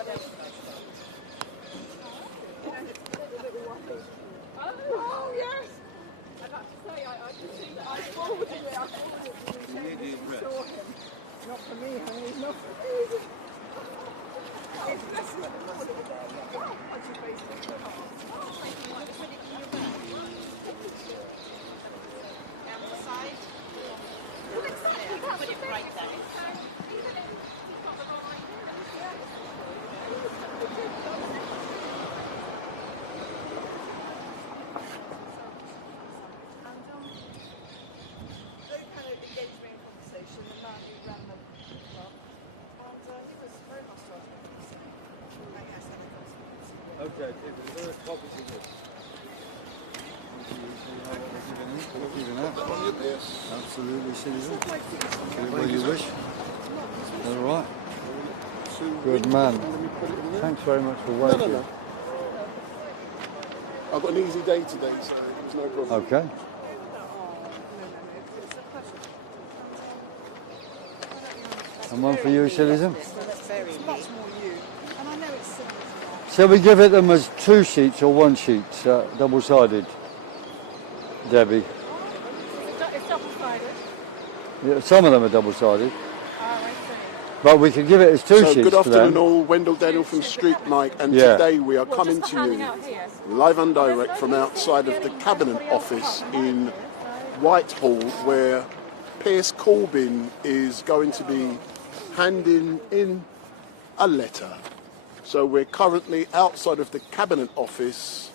Oh, yes! I'd have to say, I can see that I forwarded it. I forwarded it to you. Saw him. Not for me, honey. Not for me. It's less than a quarter of a day. What's your face? On the side? Well, exactly. Put it right there. Okay, people, there are copies of this. Absolutely, citizen. Whatever you wish. All right. Good man. Thanks very much for waiting. No. I've got an easy day today, so it was no problem. Okay. And one for you, citizen. Shall we give it them as 2 sheets or 1 sheet, double-sided, Debbie? It's double-sided. Yeah, some of them are double-sided. I see. But we could give it as 2 sheets. Good afternoon for them. all, Wendell Daniel from Street Night, and today we are coming to you live and direct from outside of the Cabinet Office in Whitehall, where Piers Corbyn is going to be handing in a letter. So we're currently outside of the Cabinet Office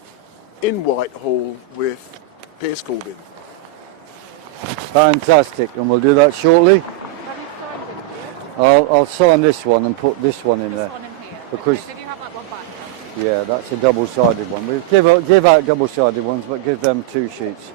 in Whitehall with Piers Corbyn. Fantastic, and we'll do that shortly. I'll sign this one and put this one in there. Because Did you have that one back? yeah, that's a double-sided one. We give out double-sided ones, but give them 2 sheets.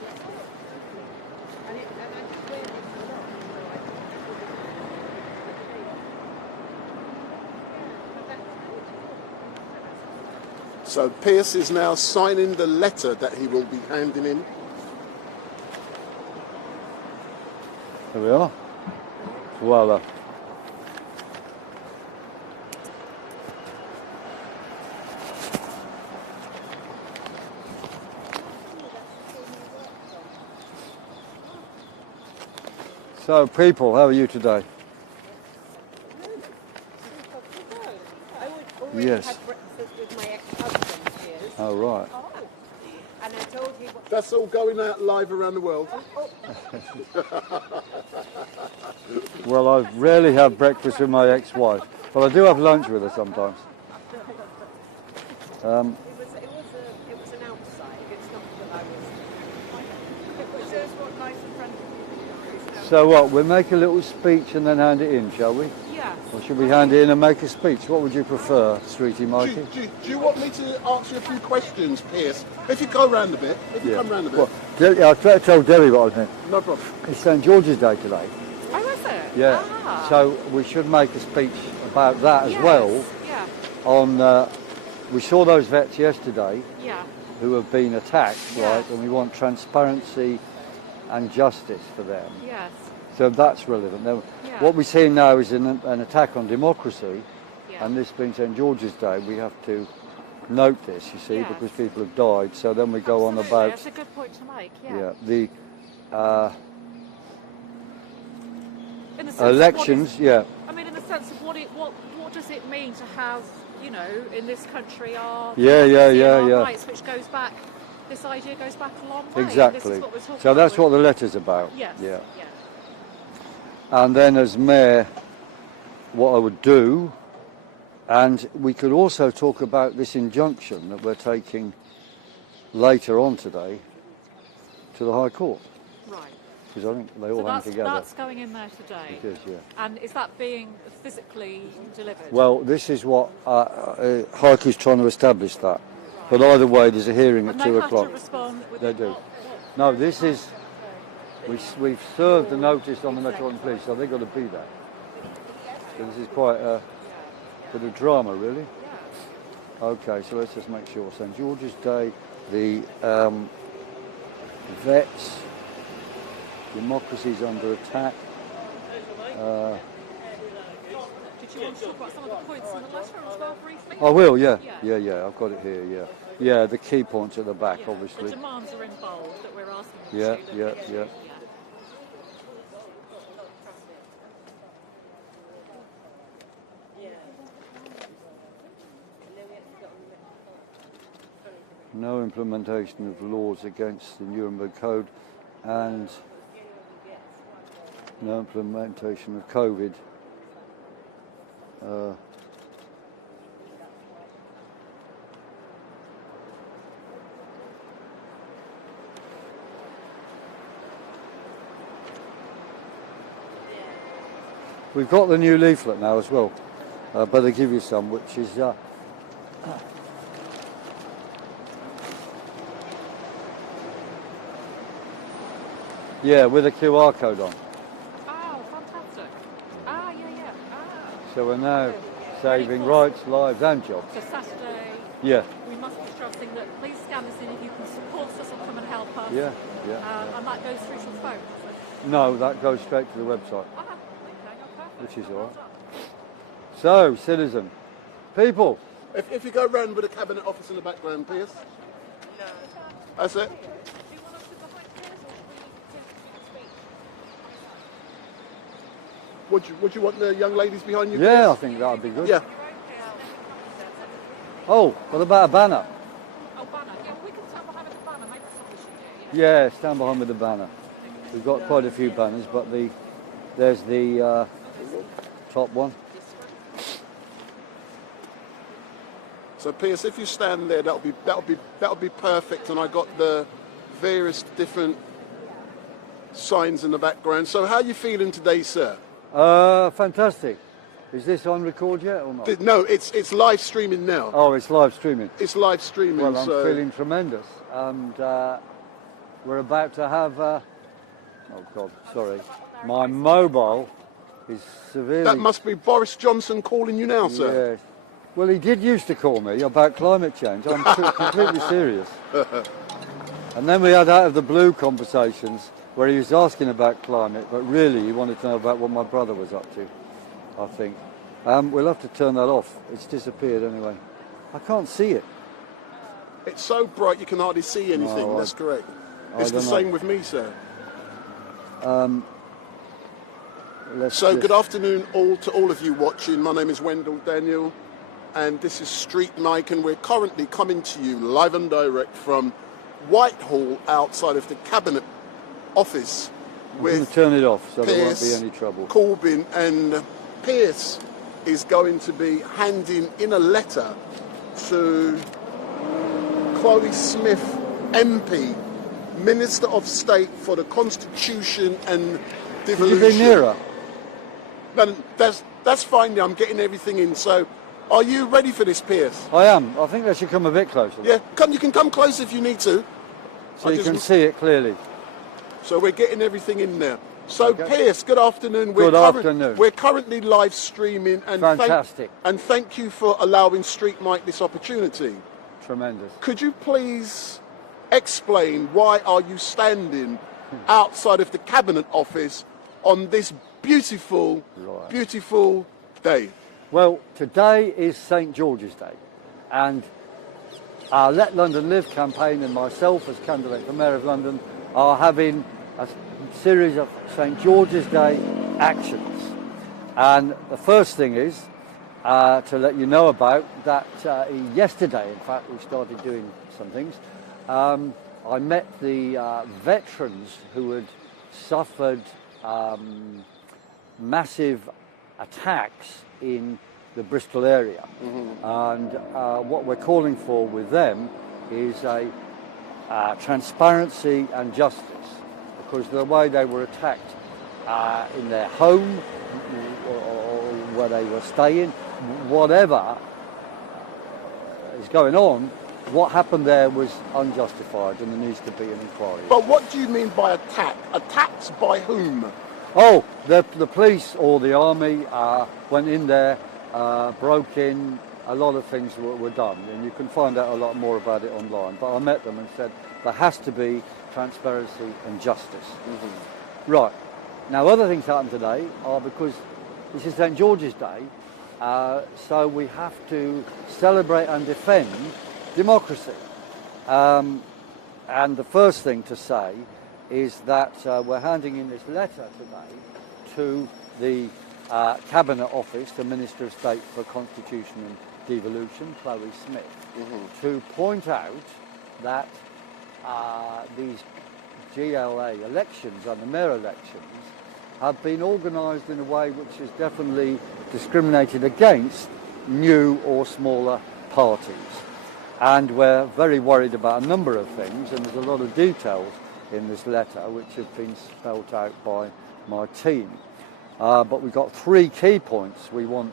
So Piers is now signing the letter that he will be handing in. There we are. Voila. So, people, how are you today? Yes. Had breakfast with my ex-husband here. Oh, right. And I told him what... That's all going out live around the world. Well, I rarely have breakfast with my ex-wife, but I do have lunch with her sometimes. It was an outside. It's not that I was... It shows what nice and friendly people are. So what, we'll make a little speech and then hand it in, shall we? Yes. Or should we hand it in and make a speech? What would you prefer, sweetie Mikey? Do you want me to ask you a few questions, Piers? If you go round a bit. Come round a bit. Well, I'll try to tell Debbie what I think. No problem. It's St George's Day today. Oh, is it? Yeah. Ah. So we should make a speech about that as well. Yeah. On, we saw those vets yesterday Yeah. who have been attacked, Yeah. right? And we want transparency and justice for them. Yes. So that's relevant. Now, Yeah. what we're seeing now is an attack on democracy, Yeah. and this being St George's Day, we have to note this, you see, Yes. because people have died. So then we go on Absolutely. about That's a good point to make. Yeah. the In the sense of elections. I mean, in the sense of what does it mean to have, you know, in this country our rights, which goes back. This idea goes back a long way. Exactly. This is what we're talking So that's about. what the letter's about. Yes. Yeah. Yeah. And then as mayor, what I would do, and we could also talk about this injunction that we're taking later on today to the High Court. Right. Because I think they all So hang together. that's going in there today. It is, yeah. And is that being physically delivered? Well, this is what High Court's trying to establish that. But either way, there's a hearing at and 2 they o'clock. have to respond with They do. No, this is... We've served the notice on the Metropolitan Police, so they've got to be there. So this is quite a bit of drama, really. Okay, so let's just make sure. St George's Day, the vets, democracy's under attack. Did you want to talk about some of the points in the letter as well briefly? I will, yeah. Yeah, I've got it here, yeah. Yeah, the key points at the back, obviously. The demands are in bold that we're asking Yeah, to. yeah. No implementation of laws against the Nuremberg Code and no implementation of COVID. We've got the new leaflet now as well, but they give you some, which is yeah, with a QR code on. Oh, fantastic. Yeah. So we're now saving rights, lives and jobs. So Saturday, Yeah. we must be stressing that please scan this in if you can support us or come and help us. Yeah. And that goes through to the phone. No, that goes straight to the website, Perfect. which is all right. So, citizen, people, If you go round with a cabinet office in the background, Piers. No. That's it. Would you want the young ladies behind you? yeah, I Piers? think that would be good. Yeah. Oh, what about a banner? Oh, banner. Yeah, we can stand behind the banner. Maybe somebody should do. Yeah, stand behind with the banner. We've got quite a few banners, but there's the top one. So Piers, if you stand there, that'll be perfect. And I got the various different signs in the background. So how are you feeling today, sir? Fantastic. Is this on record yet or not? No, it's live streaming now. Oh, it's live streaming. It's live streaming. Well, I'm so feeling tremendous, and we're about to have. Oh God, sorry, my mobile is severely. that must be Boris Johnson calling you now, sir. Yes. Well, he did used to call me about climate change. I'm completely serious. And then we had out of the blue conversations where he was asking about climate, but really he wanted to know about what my brother was up to, I think. We'll have to turn that off. It's disappeared anyway. I can't see it. It's so bright you can hardly see anything. No, That's correct. I It's the don't know. same with me, sir. Let's So just- good afternoon to all of you watching. My name is Wendell Daniel, and this is Street Mike, and we're currently coming to you live and direct from Whitehall outside of the Cabinet Office I'm going with to turn it off so there won't be Piers any trouble. Corbyn, and Piers is going to be handing in a letter to Cloe Smith MP, Minister of State for the Constitution and Could Devolution. you be nearer? Man, that's fine. I'm getting everything in. So, are you ready for this, Piers? I am. I think they should come a bit closer. Yeah, you can come close if you need to. So you can see it clearly. So we're getting everything in there. So, Okay. Piers, good afternoon. Good afternoon. We're currently live streaming, and Fantastic. thank you for allowing Street Mike this opportunity. Tremendous. Could you please explain why are you standing outside of the Cabinet Office on this beautiful, Right. beautiful day? Well, today is St George's Day, and our Let London Live campaign and myself as candidate for Mayor of London are having a series of St George's Day actions. And the first thing is to let you know about that yesterday, in fact, we started doing some things. I met the veterans who had suffered massive attacks in the Bristol area. And what we're calling for with them is a transparency and justice, because the way they were attacked in their home or where they were staying, whatever is going on, what happened there was unjustified and there needs to be an inquiry. But what do you mean by attack? Attacks by whom? Oh, the police or the army went in there, broke in, a lot of things were done, and you can find out a lot more about it online. But I met them and said there has to be transparency and justice. Right. Now, other things happened today are because this is St George's Day, So we have to celebrate and defend democracy. And the first thing to say is that we're handing in this letter today to the Cabinet Office, the Minister of State for Constitution and Devolution, Cloe Smith, to point out that these GLA elections and the mayor elections have been organised in a way which is definitely discriminated against new or smaller parties. And we're very worried about a number of things, and there's a lot of details in this letter which have been spelt out by my team. But we've got 3 key points we want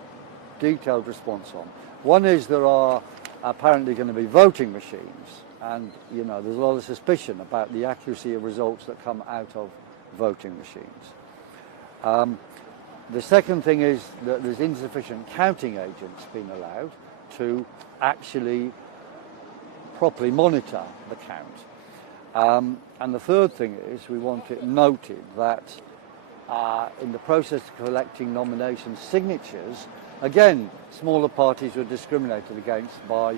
detailed response on. One is there are apparently going to be voting machines, and you know there's a lot of suspicion about the accuracy of results that come out of voting machines. The second thing is that there's insufficient counting agents being allowed to actually properly monitor the count. And the third thing is we want it noted that in the process of collecting nomination signatures, again, smaller parties were discriminated against by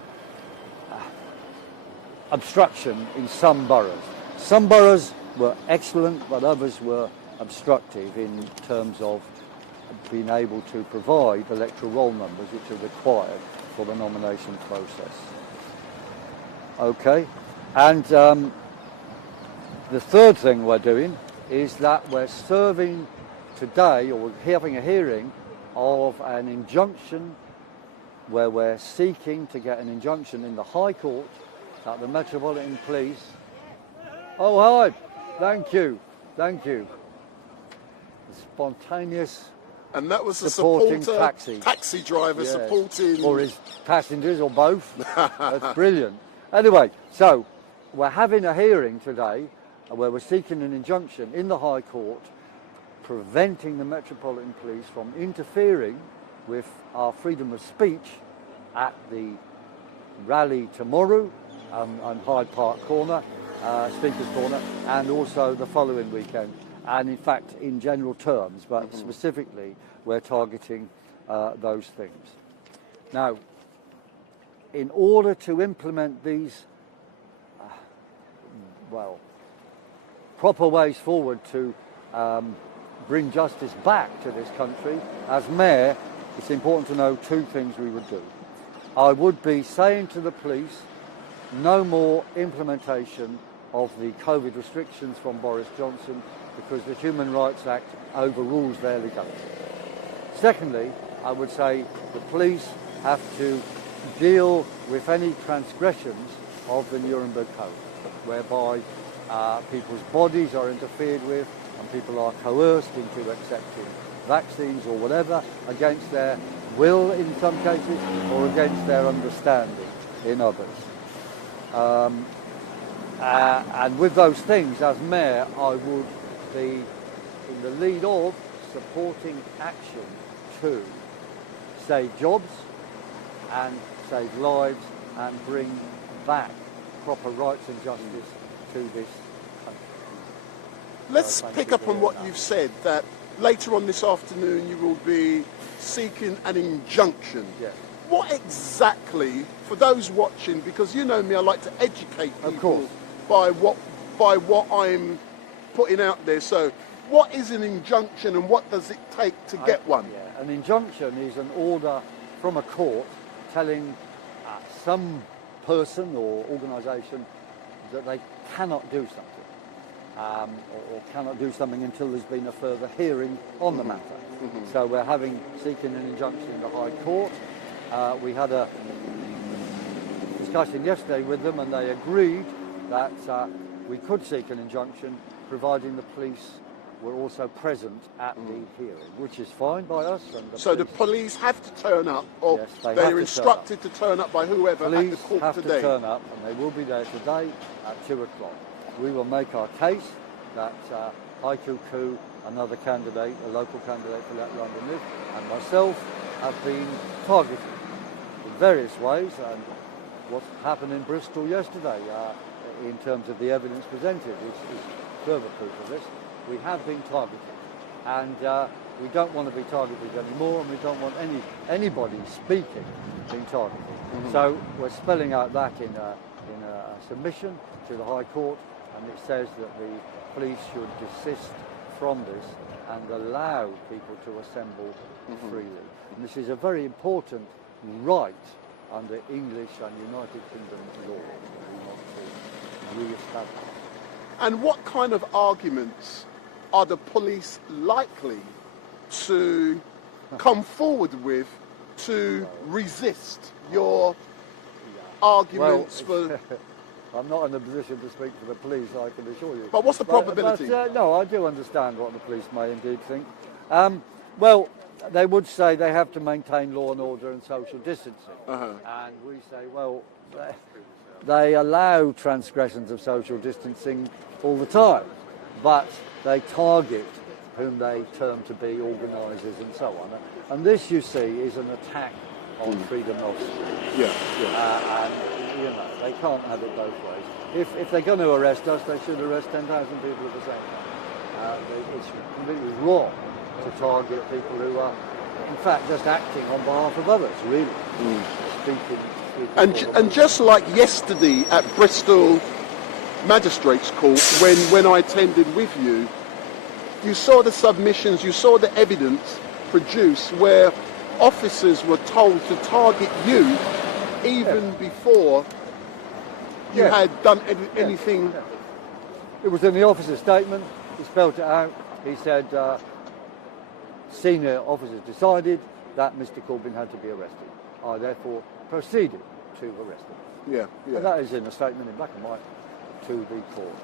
obstruction in some boroughs. Some boroughs were excellent, but others were obstructive in terms of being able to provide electoral roll numbers which are required for the nomination process. Okay, and the third thing we're doing is that we're serving today, or we're having a hearing of an injunction where we're seeking to get an injunction in the High Court that the Metropolitan Police... Oh, hi, thank you. Spontaneous... And that was a supporting taxi driver, yes. Supporting... Or his passengers, or both. That's brilliant. Anyway, so we're having a hearing today where we're seeking an injunction in the High Court preventing the Metropolitan Police from interfering with our freedom of speech at the rally tomorrow on Hyde Park Corner, Speaker's Corner, and also the following weekend. And in fact, in general terms, but specifically, we're targeting those things. Now, in order to implement these, proper ways forward to bring justice back to this country, as Mayor, it's important to know 2 things we would do. I would be saying to the police, no more implementation of the COVID restrictions from Boris Johnson, because the Human Rights Act overrules their legality. Secondly, I would say the police have to deal with any transgressions of the Nuremberg Code, whereby people's bodies are interfered with and people are coerced into accepting vaccines or whatever against their will in some cases or against their understanding in others. And with those things, as Mayor, I would be in the lead of supporting action to save jobs and save lives and bring back proper rights and justice to this country. Let's pick up on what you've said, that later on this afternoon you will be seeking an injunction. Yes. What exactly, for those watching, because you know me, I like to educate people by what I'm putting out there. So what is an injunction and what does it take to get one? Yeah. An injunction is an order from a court telling some person or organisation that they cannot do something or cannot do something until there's been a further hearing on the matter. So we're seeking an injunction in the High Court. We had a discussion yesterday with them and they agreed that we could seek an injunction providing the police were also present at the hearing, which is fine by us. And so the police have to turn up, or yes, they're instructed to turn up by whoever police at the court have today? To turn up, and they will be there today at 2 o'clock. We will make our case that Haikuku, another candidate, a local candidate for Let London Live, and myself have been targeted in various ways, and what happened in Bristol yesterday in terms of the evidence presented is further proof of this. We have been targeted, and we don't want to be targeted anymore, and we don't want anybody speaking being targeted. So we're spelling out that in a submission to the High Court, and it says that the police should desist from this and allow people to assemble freely. And this is a very important right under English and United Kingdom law that we want to re-establish. And what kind of arguments are the police likely to come forward with to resist your arguments for... I'm not in a position to speak for the police, I can assure you. But what's the probability? No, I do understand what the police may indeed think. Well, they would say they have to maintain law and order and social distancing. And we say, well, they allow transgressions of social distancing all the time, but they target whom they term to be organisers and so on. And this, you see, is an attack on freedom of speech. And, you know, they can't have it both ways. If they're going to arrest us, they should arrest 10,000 people at the same time. It's completely wrong to target people who are, in fact, just acting on behalf of others, really. And just like yesterday at Bristol Magistrates Court, when I attended with you, you saw the submissions, you saw the evidence produced where officers were told to target you even before you had done anything. It was in the officer's statement. He spelled it out. He said senior officers decided that Mr. Corbyn had to be arrested. I therefore proceeded to arrest him. And that is in a statement in black and white to the court.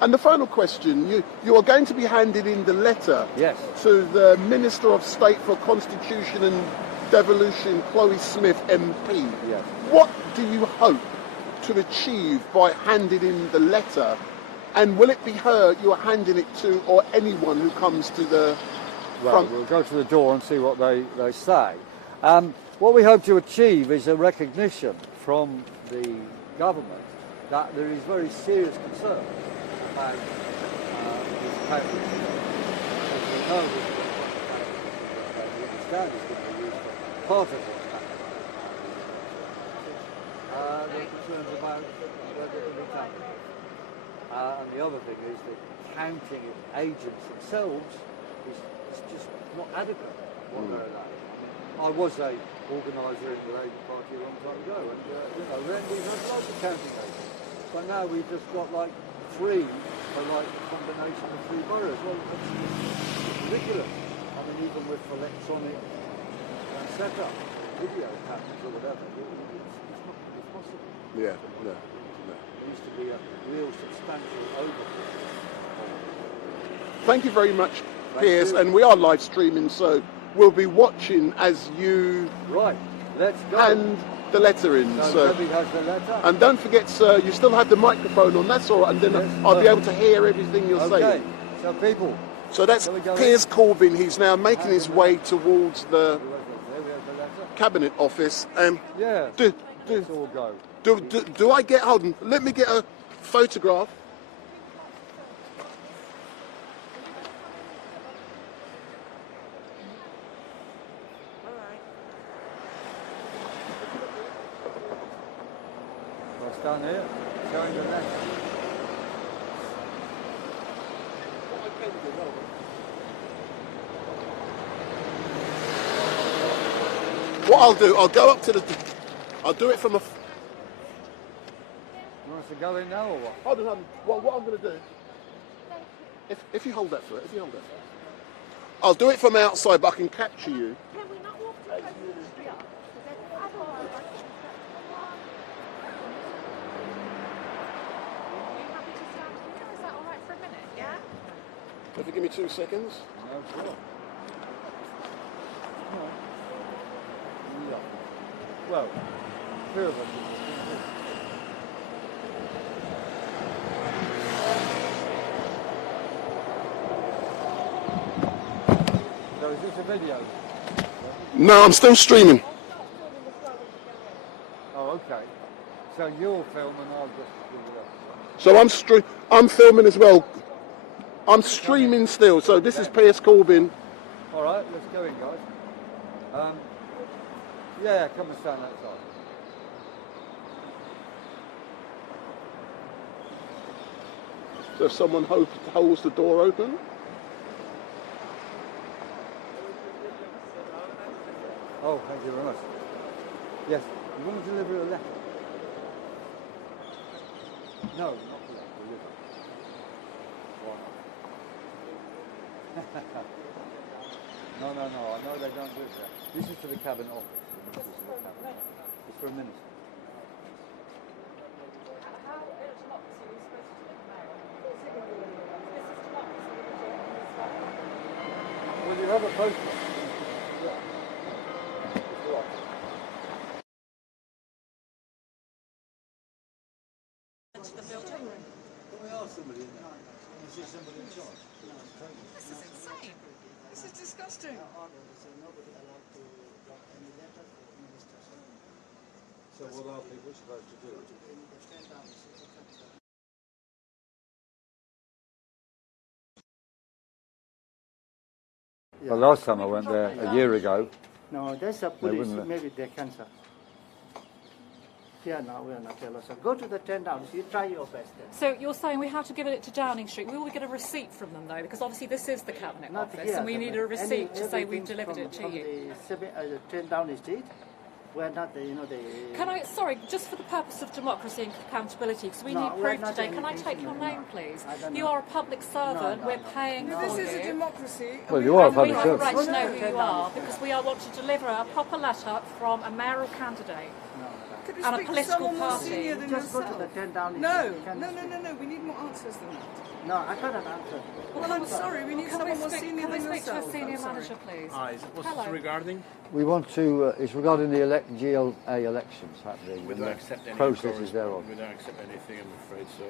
And the final question, you are going to be handed in the letter to the Minister of State for Constitution and Devolution, Cloe Smith MP. What do you hope to achieve by handing in the letter? And will it be her you're handing it to, or anyone who comes to the front? We'll go to the door and see what they say. What we hope to achieve is a recognition from the government that there is very serious concern about this package. As we know, the understand is going to be used for part of what's happening. There are concerns about whether it will be counted. And the other thing is that counting agents themselves is just not adequate what they're allowed. I was a organiser in the Labour Party a long time ago, and you know, then we had lots of counting agents. But now we've just got like 3 for like a combination of 3 boroughs. Well, it's ridiculous. I mean, even with electronic setup, video patterns or whatever, it's not possible. There needs to be a real substantial overhaul. Thank you very much, Piers, and we are live streaming, so we'll be watching as you let's go. And the letter in. So Debbie has the letter. And don't forget, sir, you still have the microphone on. That's all right, and then I'll be able to hear everything you're saying. So people. So that's Piers Corbyn. He's now making his way towards the Cabinet Office. Let's all go. Do I get? Hold on. Let me get a photograph. Down here, showing the letter. What I'll do, I'll go up to the... I'll do it from a... You want us to go in now or what? Hold on. What I'm going to do... If you hold that for it, I'll do it from outside, but I can capture you. Can we not walk to the street? If you give me 2 seconds. No, sure. Well, 2 of us. So is this a video? No, I'm still streaming. Oh, okay. So you'll film and I'll just do it up. So I'm filming as well. I'm streaming still. So this is Piers Corbyn All right, let's go in, guys. Yeah, come and stand outside. So if someone holds the door open. Oh, thank you very much. Yes, you want to deliver a letter? No, not the letter, deliver. Why not? No, I know they don't do that. This is to the cabinet office. This is to the cabinet office. It's for a minister. How democracy are we supposed to live now? This is democracy. Well, you have a postcard. Yeah. To the building. Can we ask somebody in there? Is there somebody in charge? This is insane. This is disgusting. So what are people supposed to do? Yeah. Well, last time I went there a year ago. No, that's a police. Maybe they cancel. Yeah, no, we are not yellow. So go to the 10 down. You try your best then. So you're saying we have to give it to Downing Street. Will we get a receipt from them though? Because obviously this is the cabinet Not office, here, and we need a receipt to say we've everything delivered it to from you. The 10 Downing Street. We're not, the. Can I? Sorry, just for the purpose of democracy and accountability, because we No, need we're proof not today. Can I anything take your to- name, no. please? I don't You know. are a public servant. No, We're no. paying for This is a you. democracy. Well, you are a And we public have a servant. right to know Well, who you are because we are want to deliver a proper letter from a mayoral candidate. Could we And a speak to political someone more party. senior than Just go to yourself? the 10 Downing No, Street. You can no. speak. We need more answers than that. No, I cannot answer. Well, I'm sorry. We need Can we someone more speak, senior can we than speak to a yourself. senior I'm sorry. manager, please? What's Hello. this regarding? We want to, it's regarding the GLA elections happening We and don't the accept any processes thereof. We don't accept anything, I'm afraid, so...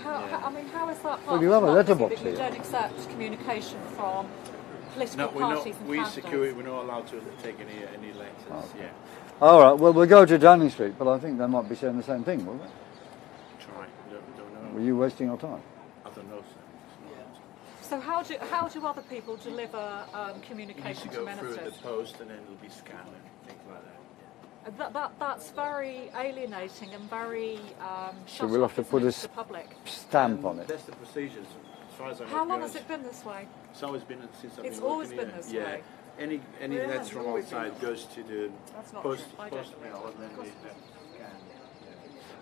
How is that part Well, you have a of letterbox democracy that you here. don't accept communication from political No, parties and we candidates? secure it, we're not allowed to take any letters, yeah. All right, well, we'll go to Downing Street, but I think they might be saying the same thing, won't they? Try, don't know. Were you wasting your time? I don't know, sir. So how do other people deliver You need communication to to go through ministers? the post and then it'll be scanned and things like that. That's very alienating and very So we'll have to put to a the public. stamp on it. That's the procedures, as far as I know. How long has it been this way? It's always been since I've been It's working always been here. this Yeah. way. Any Well, letters from always outside goes to the That's not post, true. I don't post mail and then we scan.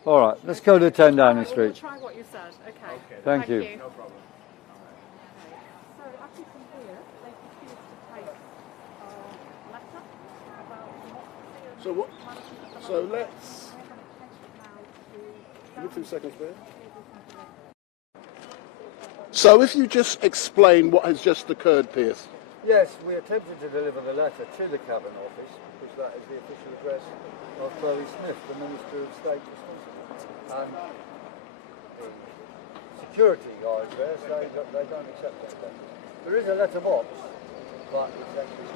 All right, let's go to 10 Downing Alright, well, we'll Street. try what you said. Okay. Thank you. No problem. So actually from here, they refused to take letter about democracy and So what? management of the So London let's. now Give me 2 seconds there. to So if you just explain what has just occurred, Piers. Yes, we attempted to deliver the letter to the Cabinet Office because that is the official address of Cloe Smith, the Minister of State responsible. And the security guys there say that they don't accept that letter. There is a letterbox, but it's actually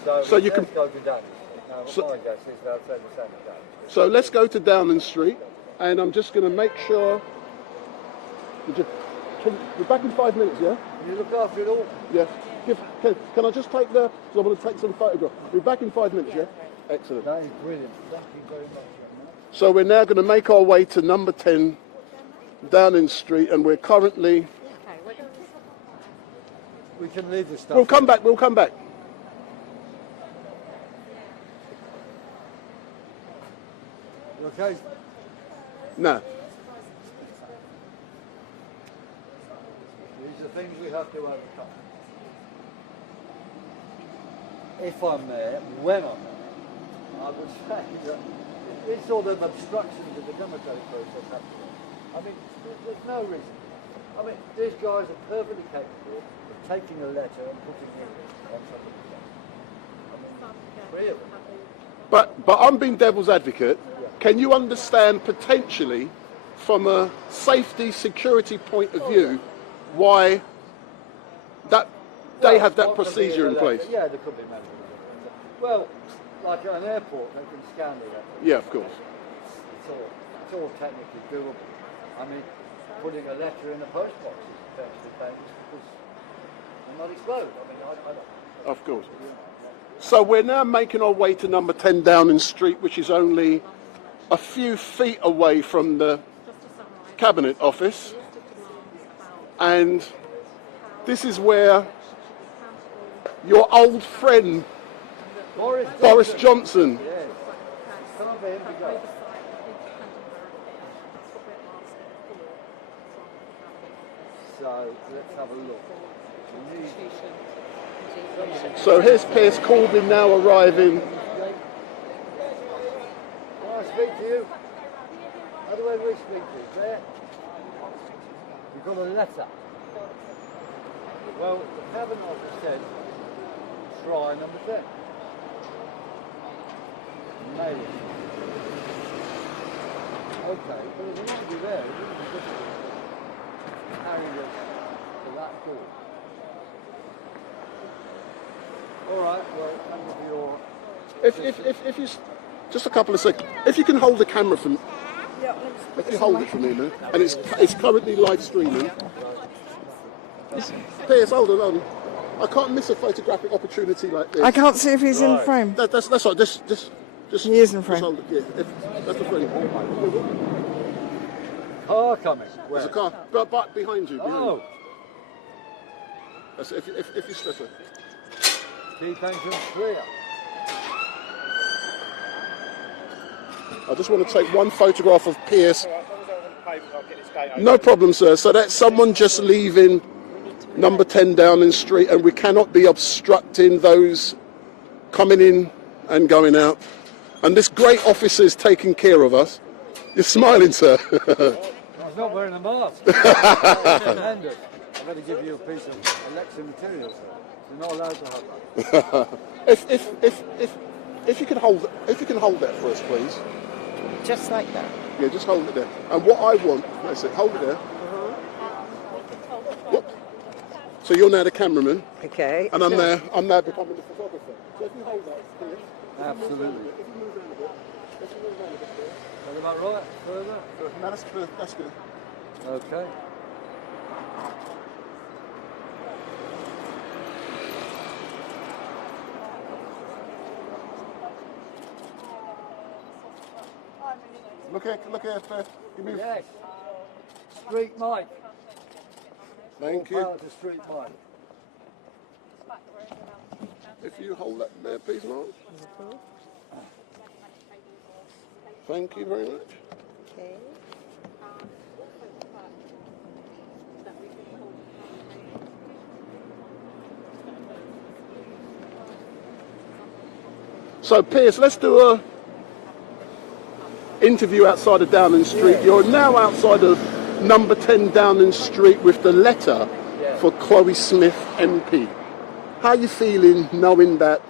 secure. So you can- let's go to Downing Street. Now, my guess is they'll say the same at Downing Street. So let's go to Downing Street, and I'm just going to make sure. We're back in 5 minutes, yeah? You look after it all. Yes. Can I just take the? Because I want to take some photographs. We're back in 5 minutes, yeah? Excellent. That is brilliant. Thank you very much, young man. So we're now going to make our way to number 10 Downing Street, and we're currently. Okay, we're going to... We can leave this stuff. We'll come back. We'll come back. You okay? No. These are things we have to overcome. If I'm there, when I'm there, I would say that this sort of obstruction to the democratic process happening. I mean, there's no reason. I mean, these guys are perfectly capable of taking a letter and putting it on somebody's desk. I mean, three of them. But I'm being devil's advocate. Can you understand potentially, from a safety security point of view, why that they have that Well, procedure in there could be a place? letter. Yeah, there could be many. Well, like at an airport, they can scan the letter. Yeah, of course. It's all technically doable. I mean, putting a letter in a post box is potentially dangerous because you not explode. I mean, I don't. Of course. So we're now making our way to number 10 Downing Street, which is only a few feet away from the Cabinet Office. And this is where your old friend, Boris Johnson. Yes. Time for him to go. So let's have a look. So here's Piers Corbyn now arriving. Can I speak to you? How do I speak to you? There? You've got a letter. Well, the Cabinet Office said, try number 10. Maybe. Okay, but if it might be there, it wouldn't be difficult to carry it to that door. All right, well, thank you for your... If you... Just a couple of seconds. If you can hold the camera for me. Yeah, If you hold it for me now. And it's currently live streaming. Piers, hold on. I can't miss a photographic opportunity like this. I can't see if he's in frame. That's right. Just He is in frame. Just hold it. Yeah, that's the frame. Car coming. There's a car, but behind you. Behind you. Oh, That's it, if you slip it. keep entrance clear. I just want to take one photograph of Piers. No problem, sir. So that's someone just leaving number 10 Downing Street, and we cannot be obstructing those coming in and going out. And this great officer is taking care of us. You're smiling, sir. I was not wearing a mask. Tremendous. I've got to give you a piece of Alexa material, sir. You're not allowed to have that. If you can hold that for us, please. Just like that. Yeah, just hold it there. And what I want, that's it, hold it there. Whoop. So you're now the cameraman, Okay. and I'm now becoming the photographer. So if you hold that here, Absolutely. if you move around a bit, if you move around a bit there. Is that about right? Further? No, that's good. That's good. Okay. Look here, Fred. Give me. Yes. Street Mike. Thank All you. power to Street Mike. If you hold that there, please, Mark. Thank you very much. Okay. So, Piers, let's do a interview outside of Downing Street. Yeah. You're now outside of number 10 Downing Street with the letter for Cloe Smith MP. How are you feeling knowing that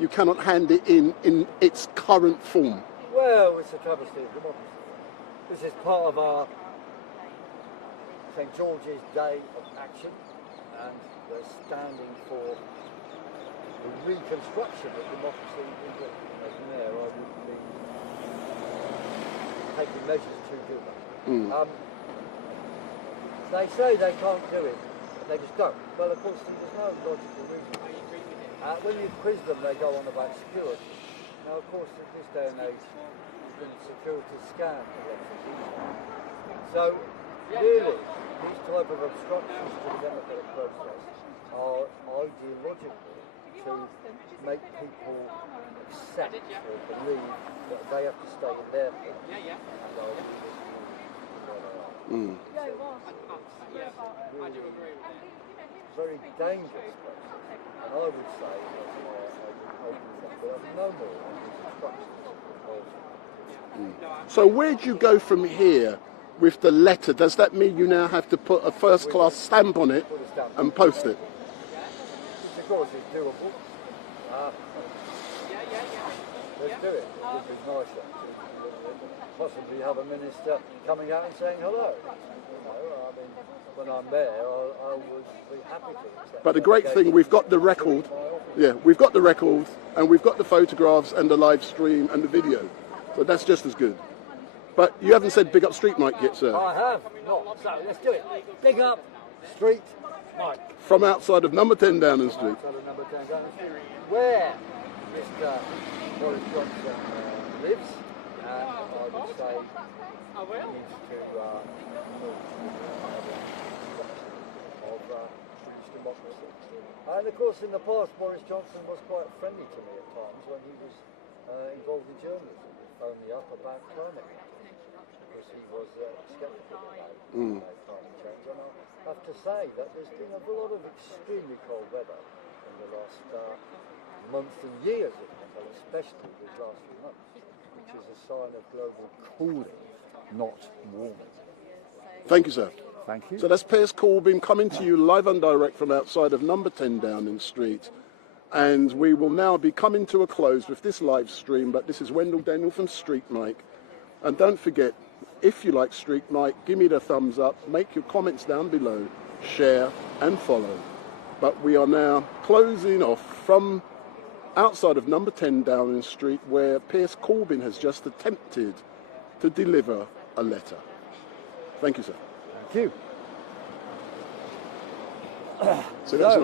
you cannot hand it in its current form? Well, it's a travesty of democracy. This is part of our St George's Day of Action, and we're standing for the reconstruction of democracy in Britain. As mayor, I would be taking measures to do that. They say they can't do it, but they just don't. Well, of course, there's no logical reason. When you quiz them, they go on about security. Now, of course, in this day and age, security scam elections. So, really, these type of obstructions to the democratic process are ideological to make people accept or believe that they have to stay in their thing. Very dangerous process, and I would say that no more obstructions. So where do you go from here with the letter? Does that mean you now have to put a first-class stamp on it and post it? Which of course is doable. Let's do it. It would be nicer to possibly have a minister coming out and saying hello. I mean, when I'm there, I would be happy to accept. But the great thing, we've got the record. Yeah, we've got the record, and we've got the photographs and the live stream and the video. So that's just as good. But you haven't said big up Street Mike yet, sir. I have not. So let's do it. Big up Street from outside of number 10 Downing Street. Outside of number 10 Downing Street, where Mr. Boris Johnson lives, and I would say he needs to of British democracy. And of course, in the past, Boris Johnson was quite friendly to me at times when he was involved in journalism. He phoned me up about climate change because he was sceptical about climate change. And I have to say that there's been a lot of extremely cold weather in the last months and years, but especially these last few months, which is a sign of global cooling, not warming. Thank you, sir. Thank you. So that's Piers Corbyn coming to you live and direct from outside of number 10 Downing Street. And we will now be coming to a close with this live stream, but this is Wendell Daniel from Street Mike. And don't forget, if you like Street Mike, give me the thumbs up, make your comments down below, share and follow. But we are now closing off from outside of number 10 Downing Street, where Piers Corbyn has just attempted to deliver a letter. Thank you, sir. Thank you. So that's